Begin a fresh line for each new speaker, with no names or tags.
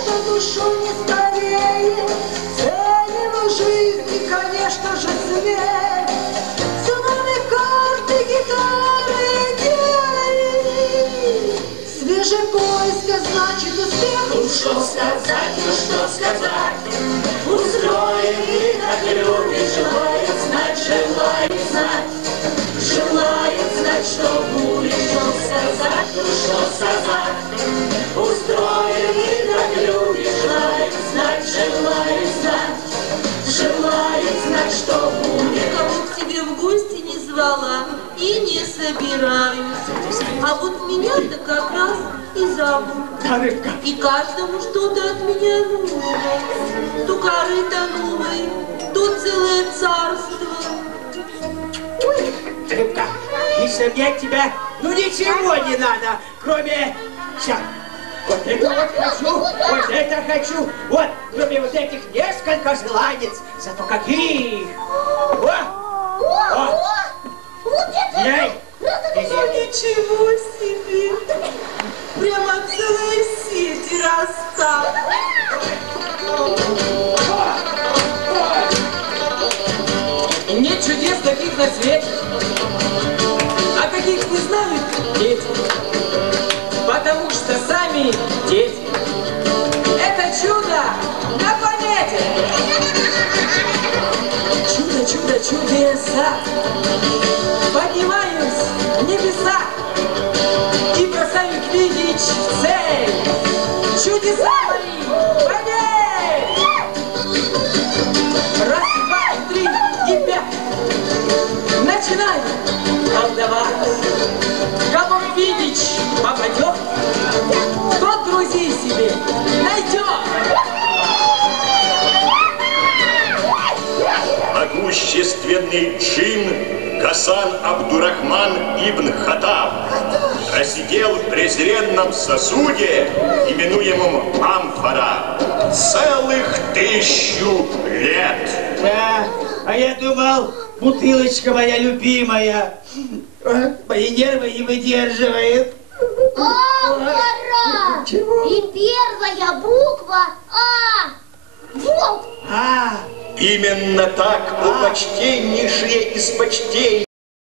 что душу не стареет, ценим жизнь и, конечно же, смерть. За нами карты, гитары, герои. Свежий поиск, а значит успех.
Ну что сказать, ну что сказать, устроим и так любит, желает знать, желает знать, желает знать, что будет, что сказать, ну что сказать, знать, что будет.
Никого к себе в гости не звала и не собираюсь. А вот меня-то как раз и зовут.
Да, рыбка.
И каждому что-то от меня нужно. То корыто новое, то целое царство.
Рыбка, лично мне от тебя ну ничего не надо, кроме... Ща. Вот это вот хочу, вот это хочу. Вот, кроме вот этих несколько желанец. Зато каких! О! О! Ей!
Ничего себе! Прямо целая сеть растала.
Нет чудес таких на свете, сами дети. Это чудо на планете. Чудо, чудо, чудеса. Поднимаюсь в небеса и бросаю видеть цель. Чудеса мои, поверь! Раз, два, три и пять. Начинаю колдовать. Кого видеть попадет, друзей себе найдет.
могущественный джин Гасан Абдурахман ибн Хатаб просидел в презренном сосуде, именуемом амфора, целых тысячу лет.
Да, а я думал, бутылочка моя любимая. А, Мои нервы не выдерживает.
Амфора!
Чего?
И первая буква А. Вот.
А,
Именно так, о почтеннейшее из почтей,